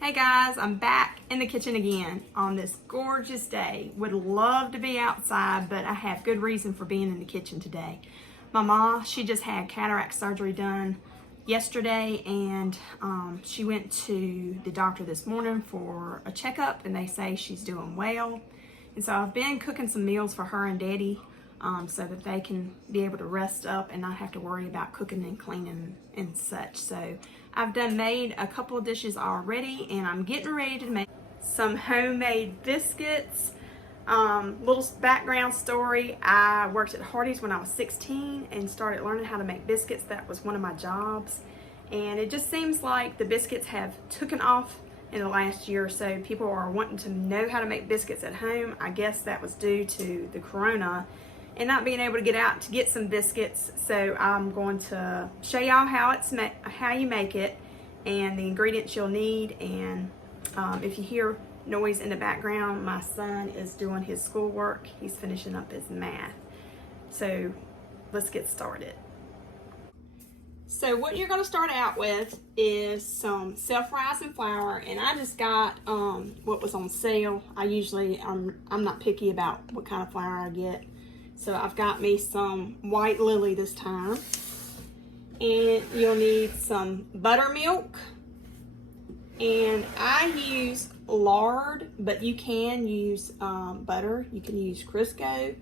Hey guys, I'm back in the kitchen again on this gorgeous day. Would love to be outside, but I have good reason for being in the kitchen today. My mom, she just had cataract surgery done yesterday, and she went to the doctor this morning for a checkup, and they say she's doing well. And so I've been cooking some meals for her and Daddy so that they can be able to rest up and not have to worry about cooking and cleaning and such. So I've made a couple of dishes already, and I'm getting ready to make some homemade biscuits. Little background story, I worked at Hardee's when I was 16 and started learning how to make biscuits. That was one of my jobs, and it just seems like the biscuits have taken off in the last year or so. People are wanting to know how to make biscuits at home. I guess that was due to the corona and not being able to get out to get some biscuits. So I'm going to show y'all how you make it and the ingredients you'll need. And if you hear noise in the background, my son is doing his schoolwork. He's finishing up his math. So let's get started. So what you're going to start out with is some self-rising flour, and I just got what was on sale. I'm not picky about what kind of flour I get. So I've got me some white lily this time, and you'll need some buttermilk, and I use lard, but you can use butter. You can use Crisco,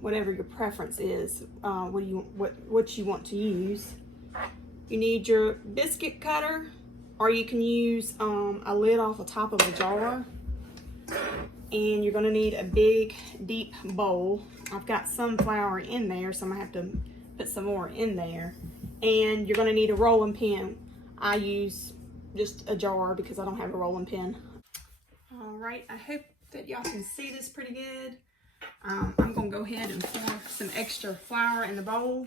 whatever your preference is, what you want to use. You need your biscuit cutter, or you can use a lid off the top of a jar. And you're going to need a big, deep bowl. I've got some flour in there, so I'm going to have to put some more in there. And you're going to need a rolling pin. I use just a jar because I don't have a rolling pin. All right, I hope that y'all can see this pretty good. I'm going to go ahead and pour some extra flour in the bowl.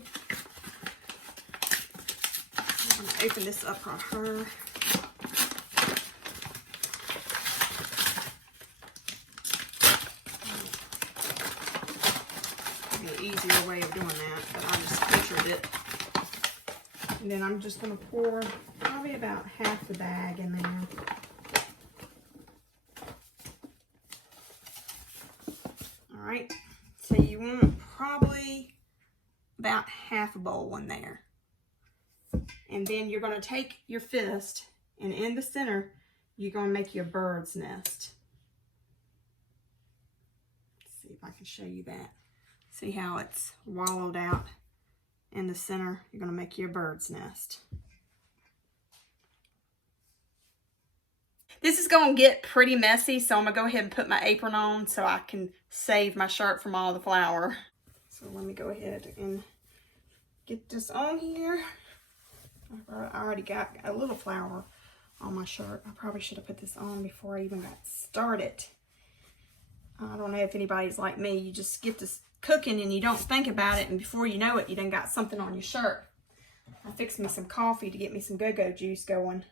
I'm going to open this up for her. Easier way of doing that, but I just pictured it. And then I'm just going to pour probably about half the bag in there. All right, so you want probably about half a bowl in there. And then you're going to take your fist, and in the center, you're going to make your bird's nest. Let's see if I can show you that. See how it's wallowed out in the center? You're going to make your bird's nest. This is going to get pretty messy, so I'm going to go ahead and put my apron on so I can save my shirt from all the flour. So let me go ahead and get this on here. I already got a little flour on my shirt. I probably should have put this on before I even got started. I don't know if anybody's like me. You just get this cooking and you don't think about it, and before you know it, you done got something on your shirt. I fixed me some coffee to get me some go-go juice going.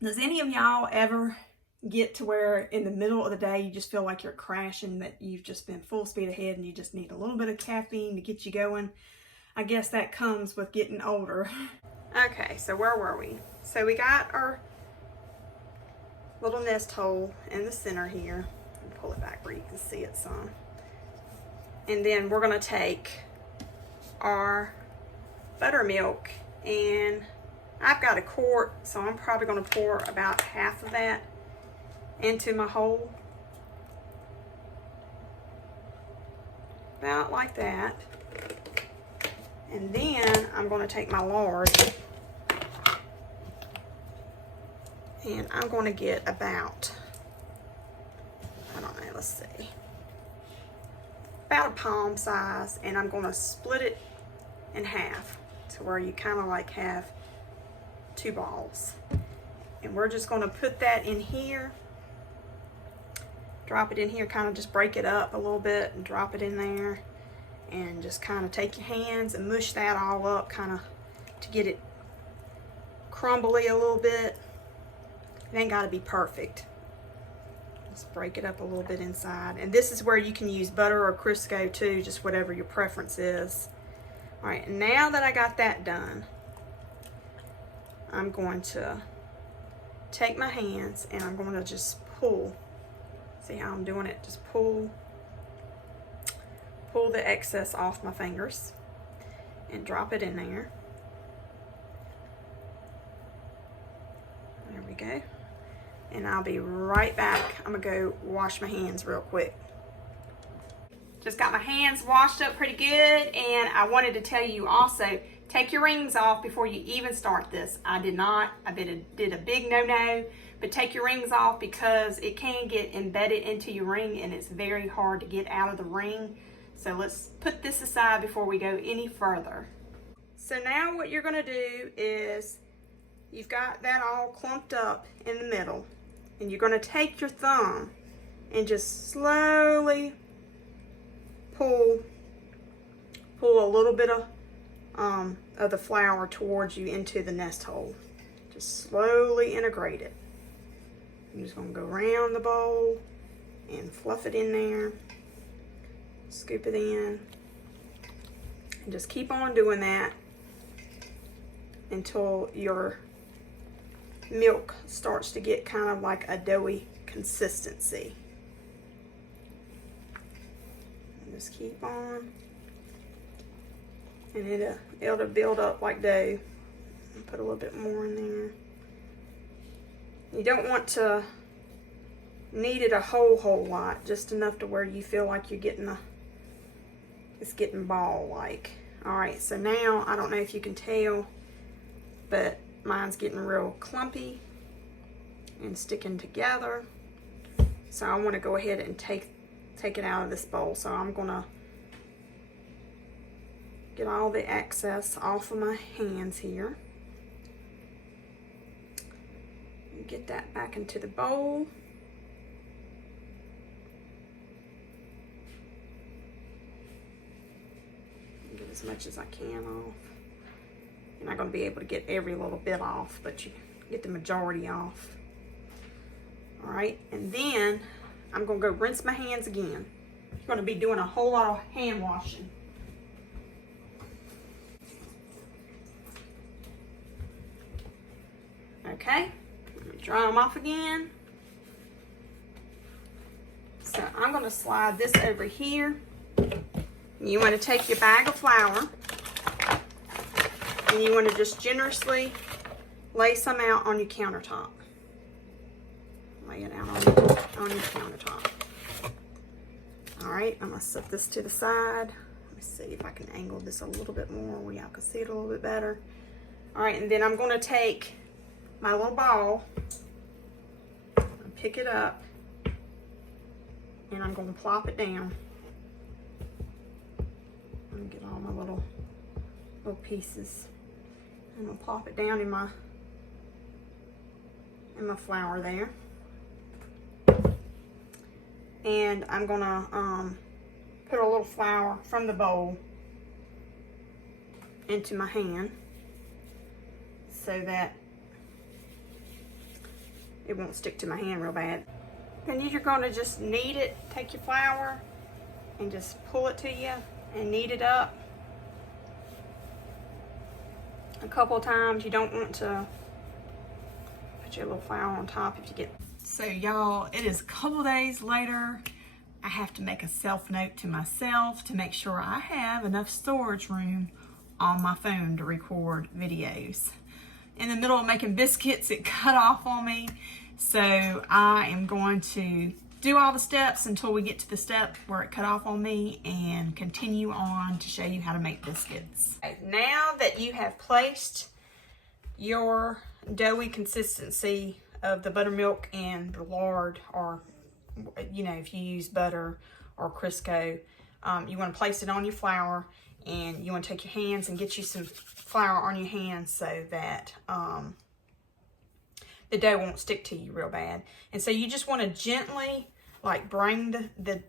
Does any of y'all ever get to where in the middle of the day you just feel like you're crashing, that you've just been full speed ahead and you just need a little bit of caffeine to get you going? I guess that comes with getting older. Okay, so where were we? So we got our little nest hole in the center here. Pull it back where you can see it some. And then we're going to take our buttermilk, and I've got a quart, so I'm probably going to pour about half of that into my hole. About like that. And then I'm going to take my lard, and I'm going to get about, I don't know, let's see, about a palm size, and I'm going to split it in half to where you kind of like have two balls. And we're just going to put that in here, drop it in here, kind of just break it up a little bit and drop it in there, and just kind of take your hands and mush that all up, kind of to get it crumbly a little bit. It ain't got to be perfect. Just break it up a little bit inside. And this is where you can use butter or Crisco too, just whatever your preference is. All right, now that I got that done, I'm going to take my hands and I'm going to just pull. See how I'm doing it? Just pull the excess off my fingers and drop it in there. There we go. And I'll be right back. I'm gonna go wash my hands real quick. Just got my hands washed up pretty good, and I wanted to tell you also, take your rings off before you even start this. I did not. I did a big no-no, but take your rings off because it can get embedded into your ring and it's very hard to get out of the ring. So let's put this aside before we go any further. So now what you're gonna do is, you've got that all clumped up in the middle, and you're gonna take your thumb and just slowly pull a little bit of the flour towards you into the nest hole. Just slowly integrate it. I'm just gonna go around the bowl and fluff it in there. Scoop it in. And just keep on doing that until your milk starts to get kind of like a doughy consistency. And just keep on. And it'll build up like dough. Put a little bit more in there. You don't want to knead it a whole lot, just enough to where you feel like you're getting it's getting ball-like. All right, so now, I don't know if you can tell, but mine's getting real clumpy and sticking together. So I want to go ahead and take it out of this bowl. So I'm gonna get all the excess off of my hands here. And get that back into the bowl. Get as much as I can off. You're not going to be able to get every little bit off, but you get the majority off. All right, and then I'm going to go rinse my hands again. You're going to be doing a whole lot of hand washing. Okay, let me dry them off again. So I'm going to slide this over here. You want to take your bag of flour and you want to just generously lay some out on your countertop. Lay it out on your countertop. All right, I'm going to set this to the side. Let me see if I can angle this a little bit more where y'all can see it a little bit better. All right, and then I'm going to take my little ball and pick it up, and I'm going to plop it down. And get all my little pieces. I'm gonna plop it down in my flour there. And I'm gonna put a little flour from the bowl into my hand so that it won't stick to my hand real bad. Then you're gonna just knead it, take your flour and just pull it to you and knead it up a couple of times. You don't want to put your little flour on top if you get. So y'all, it is a couple days later. I have to make a self-note to myself to make sure I have enough storage room on my phone to record videos. In the middle of making biscuits, it cut off on me. So I am going to do all the steps until we get to the step where it cut off on me and continue on to show you how to make biscuits. Okay, now that you have placed your doughy consistency of the buttermilk and the lard, or you know, if you use butter or Crisco, you want to place it on your flour, and you want to take your hands and get you some flour on your hands so that the dough won't stick to you real bad. And so you just want to gently like bring the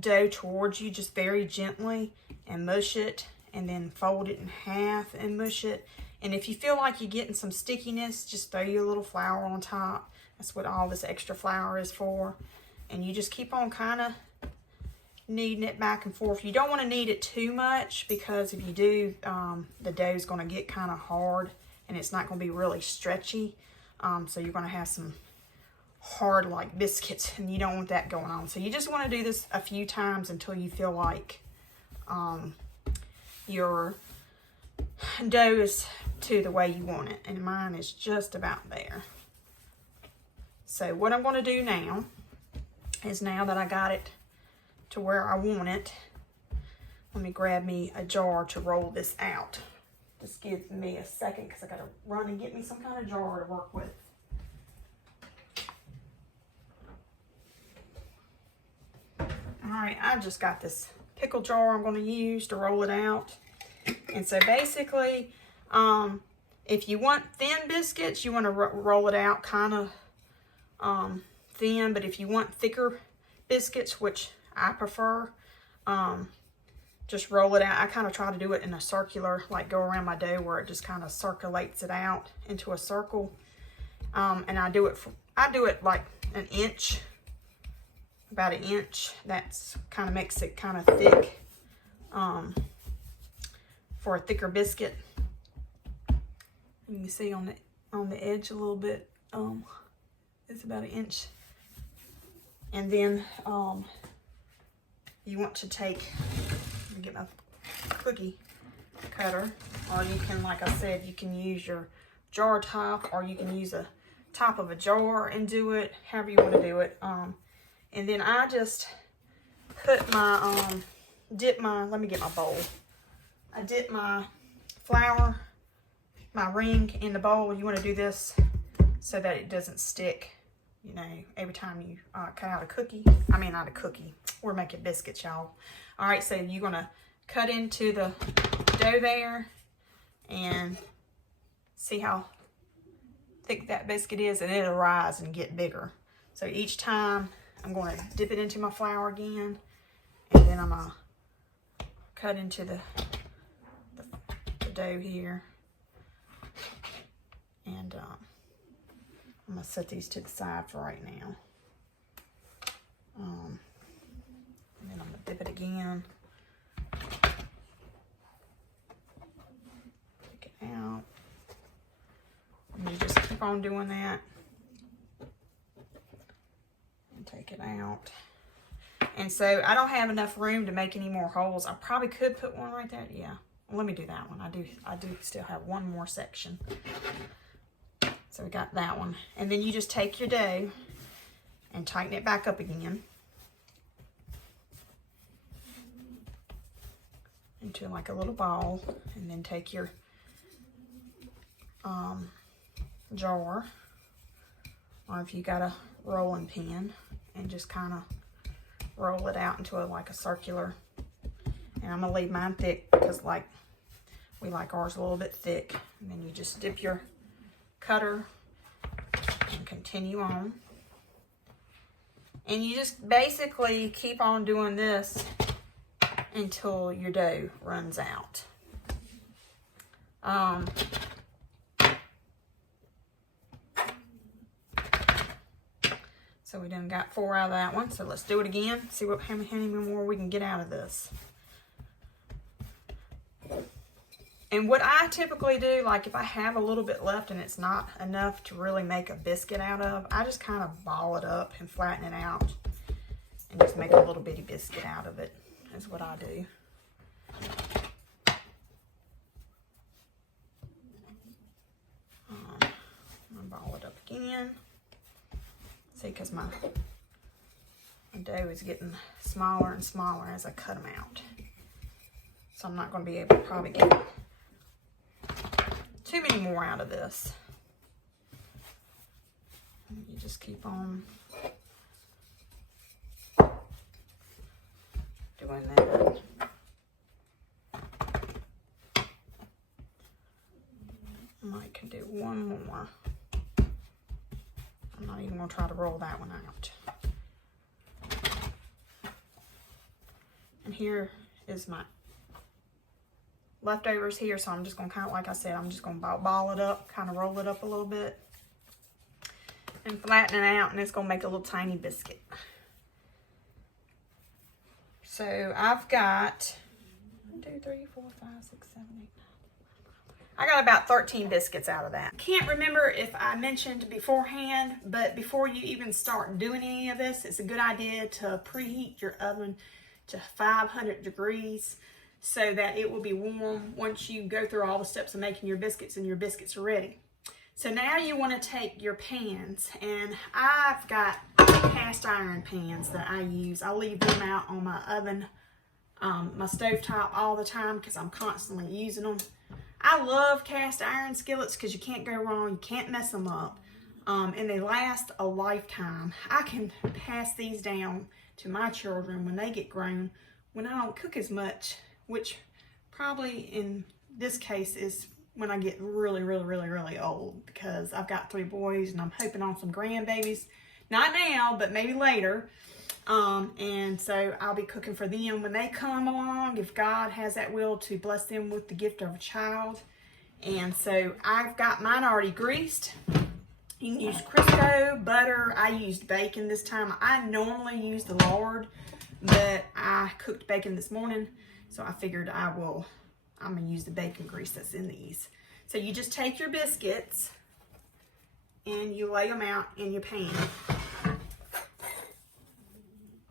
dough towards you, just very gently, and mush it, and then fold it in half and mush it. And if you feel like you're getting some stickiness, just throw you a little flour on top. That's what all this extra flour is for. And you just keep on kind of kneading it back and forth. You don't want to knead it too much, because if you do, the dough is going to get kind of hard and it's not going to be really stretchy. So you're going to have some hard like biscuits, and you don't want that going on. So you just want to do this a few times until you feel like your dough is to the way you want it, and mine is just about there. So what I'm going to do now is, now that I got it to where I want it, let me grab me a jar to roll this out. Just give me a second because I got to run and get me some kind of jar to work with. Alright, I've just got this pickle jar I'm going to use to roll it out. And so basically, if you want thin biscuits, you want to roll it out kind of thin. But if you want thicker biscuits, which I prefer, just roll it out. I kind of try to do it in a circular, like go around my dough where it just kind of circulates it out into a circle. And I do it like an inch. About an inch. That's kind of makes it kind of thick for a thicker biscuit. You can see on the edge a little bit. It's about an inch. And then you want to take, let me get my cookie cutter, or you can, like I said, you can use your jar top, or you can use a top of a jar and do it however you want to do it. And then I just put my, let me get my bowl. I dip my flour, my ring in the bowl. You want to do this so that it doesn't stick, you know, every time you cut out a cookie. I mean, not a cookie. We're making biscuits, y'all. All right, so you're going to cut into the dough there and see how thick that biscuit is, and it'll rise and get bigger. So each time, I'm going to dip it into my flour again, and then I'm going to cut into the dough here. And I'm going to set these to the side for right now. And then I'm going to dip it again. Take it out. And you just keep on doing that. Take it out. And so I don't have enough room to make any more holes. I probably could put one right there. Yeah, well, let me do that one. I do still have one more section. So we got that one. And then you just take your dough and tighten it back up again into like a little ball, and then take your jar, or if you got a rolling pin, and just kind of roll it out into like a circular. And I'm gonna leave mine thick because like we like ours a little bit thick. And then you just dip your cutter and continue on. And you just basically keep on doing this until your dough runs out. So we done got 4 out of that one. So let's do it again. See how many more we can get out of this. And what I typically do, like if I have a little bit left and it's not enough to really make a biscuit out of, I just kind of ball it up and flatten it out and just make a little bitty biscuit out of it. That's what I do. I'm gonna ball it up again. See, because my dough is getting smaller and smaller as I cut them out. So I'm not going to be able to probably get too many more out of this. You just keep on doing that. I might can do one more. I'm not even going to try to roll that one out. And here is my leftovers here, so I'm just going to kind of, like I said, I'm just going to ball it up, kind of roll it up a little bit and flatten it out, and it's going to make a little tiny biscuit. So I've got 1, 2, 3, 4, 5, 6, 7, 8, 9. I got about 13 biscuits out of that. Can't remember if I mentioned beforehand, but before you even start doing any of this, it's a good idea to preheat your oven to 500 degrees so that it will be warm once you go through all the steps of making your biscuits and your biscuits are ready. So now you want to take your pans, and I've got cast iron pans that I use. I leave them out on my oven, my stovetop all the time because I'm constantly using them. I love cast iron skillets because you can't go wrong. You can't mess them up. And they last a lifetime. I can pass these down to my children when they get grown, when I don't cook as much, which probably in this case is when I get really old, because I've got 3 boys and I'm hoping on some grandbabies. Not now, but maybe later. And so I'll be cooking for them when they come along, if God has that will to bless them with the gift of a child. And so I've got mine already greased. You can use Crisco, butter. I used bacon this time. I normally use the lard, but I cooked bacon this morning, so I figured I'm gonna use the bacon grease that's in these. So you just take your biscuits and you lay them out in your pan.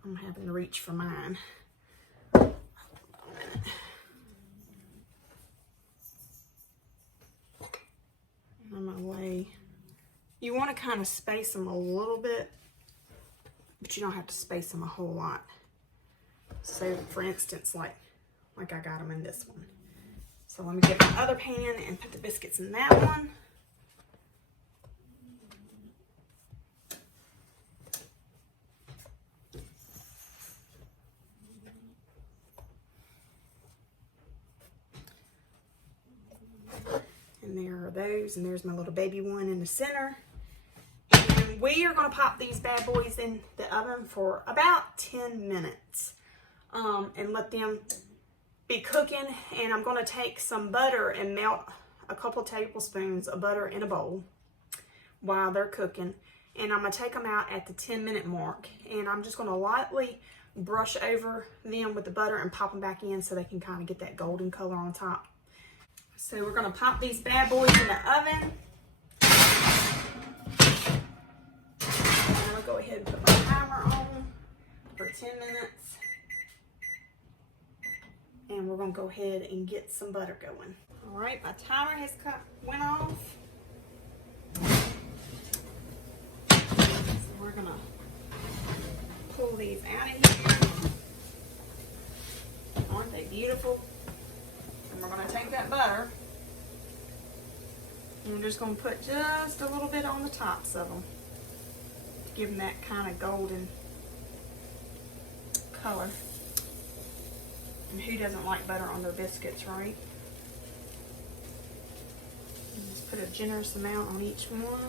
I'm having to reach for mine. Hold on a minute. I'm gonna lay. You want to kind of space them a little bit, but you don't have to space them a whole lot. So, for instance, like I got them in this one. So let me get my other pan and put the biscuits in that one. And there are those, and there's my little baby one in the center. And we are going to pop these bad boys in the oven for about 10 minutes and let them be cooking. And I'm going to take some butter and melt a couple tablespoons of butter in a bowl while they're cooking. And I'm going to take them out at the 10-minute mark. And I'm just going to lightly brush over them with the butter and pop them back in so they can kind of get that golden color on top. So we're going to pop these bad boys in the oven. And I'm going to go ahead and put my timer on for 10 minutes. And we're going to go ahead and get some butter going. All right, my timer has went off. So we're going to pull these out of here. Aren't they beautiful? And we're going to take that butter and we're just going to put just a little bit on the tops of them to give them that kind of golden color. And who doesn't like butter on their biscuits, right? And just put a generous amount on each one.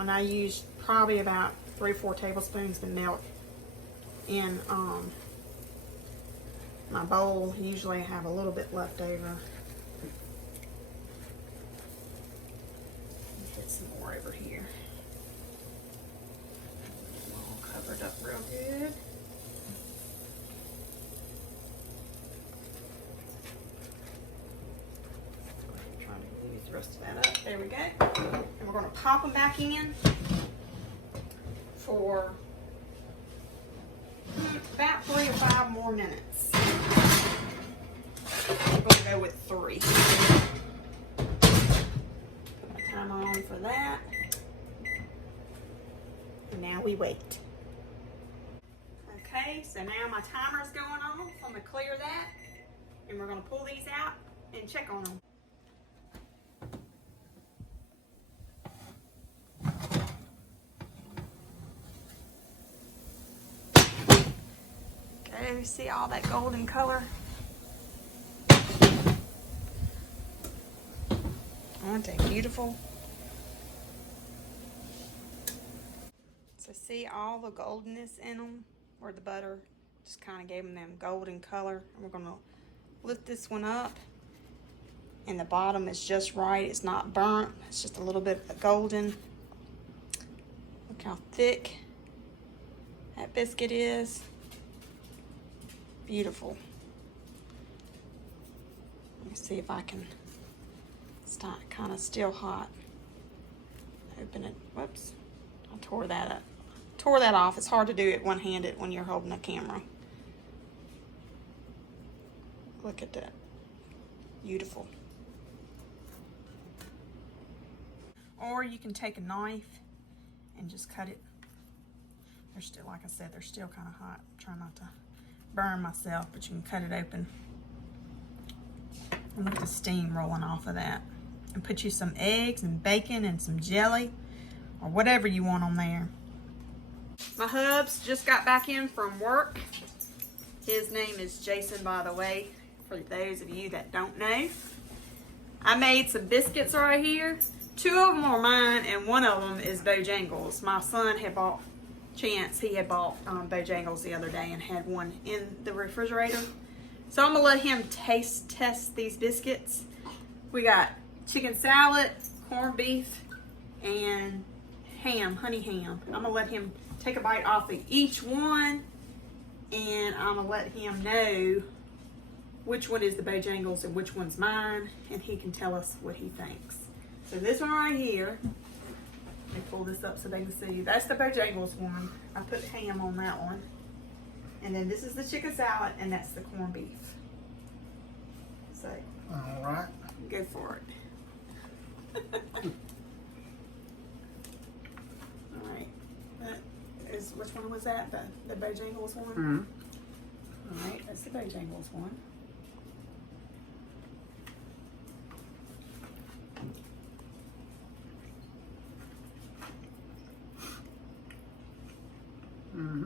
And I use probably about 3 or 4 tablespoons of milk in my bowl. Usually I have a little bit left over. Get some more over here. All covered up real good. Trying to use the rest of that up. There we go. And we're going to pop them back in for about 3 or 5 more minutes. We're going to go with 3. Put my timer on for that. And now we wait. Okay, so now my timer's going on. So I'm going to clear that. And we're going to pull these out and check on them. Okay, see all that golden color? Aren't they beautiful? So see all the goldenness in them, where the butter just kind of gave them golden color. And we're gonna lift this one up, and the bottom is just right. It's not burnt. It's just a little bit golden. Look how thick that biscuit is. Beautiful. Let me see if I can, it's not kind of still hot. Open it, whoops, I tore that up. Tore that off. It's hard to do it one-handed when you're holding a camera. Look at that, beautiful. Or you can take a knife and just cut it. They're still, like I said, they're still kind of hot. I'm trying not to burn myself, but you can cut it open. And look at the steam rolling off of that. And put you some eggs and bacon and some jelly or whatever you want on there. My hubs just got back in from work. His name is Jason, by the way, for those of you that don't know. I made some biscuits right here. 2 of them are mine and 1 of them is Bojangles. My son had bought, Chance, he had bought Bojangles the other day and had one in the refrigerator. So I'm gonna let him taste test these biscuits. We got chicken salad, corned beef, and ham, honey ham. I'm gonna let him take a bite off of each one, and I'm gonna let him know which one is the Bojangles and which one's mine, and he can tell us what he thinks. So this one right here, let me pull this up so they can see. That's the Bojangles one. I put ham on that one. And then this is the chicken salad, and that's the corned beef. So, all right, go for it. All right, that is, which one was that? The Bojangles one? Mm-hmm. All right, that's the Bojangles one. Mm-hmm.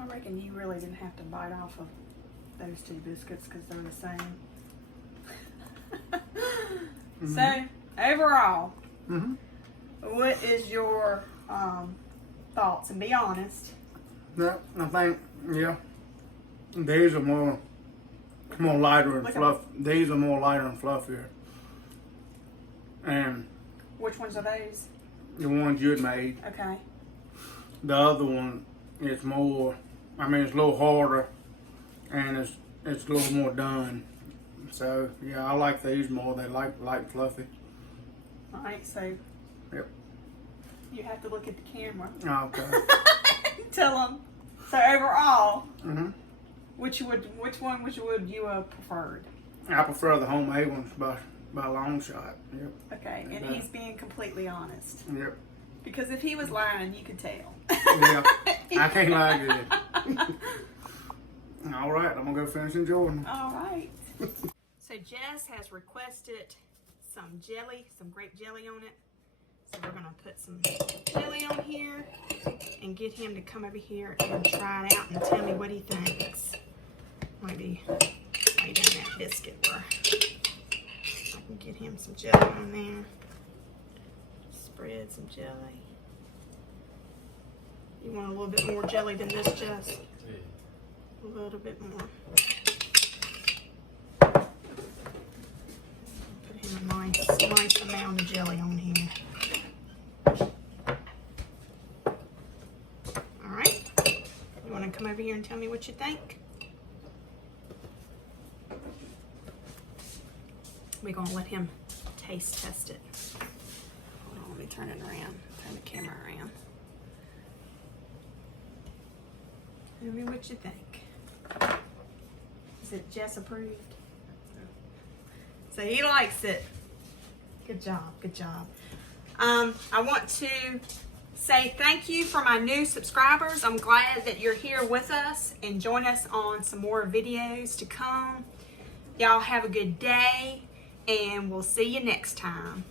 I reckon you really didn't have to bite off of those 2 biscuits because they're the same. Mm-hmm. So, overall, Mm-hmm. what is your thoughts? And be honest. Yeah, I think, yeah, these are more lighter and fluff. These are more lighter and fluffier. And Which ones are those? the ones you had made. Okay. The other one is more, I mean, it's a little harder, and it's a little more done. So yeah, I like these more. They like light, fluffy. All right. So. Yep. You have to look at the camera. Okay. Tell them. So overall, Mm-hmm. which one would you have preferred? I prefer the homemade ones by a long shot. Yep. Okay, and he's being completely honest. Yep. Because if he was lying, you could tell. Yeah. I can't lie good. All right, I'm gonna go finish enjoying them. All right. So Jess has requested some jelly, some grape jelly on it. So we're gonna put some jelly on here and get him to come over here and try it out and tell me what he thinks. Maybe in that biscuit where I can get him some jelly on there. Spread some jelly. You want a little bit more jelly than this, Jess? A little bit more. Put him a nice amount of jelly on here. All right. You want to come over here and tell me what you think? We're going to let him taste test it. Hold on, let me turn it around. Turn the camera around. Tell me what you think. Is it Jess approved? So he likes it. Good job, good job. I want to say thank you for my new subscribers. I'm glad that you're here with us and join us on some more videos to come. Y'all have a good day and we'll see you next time.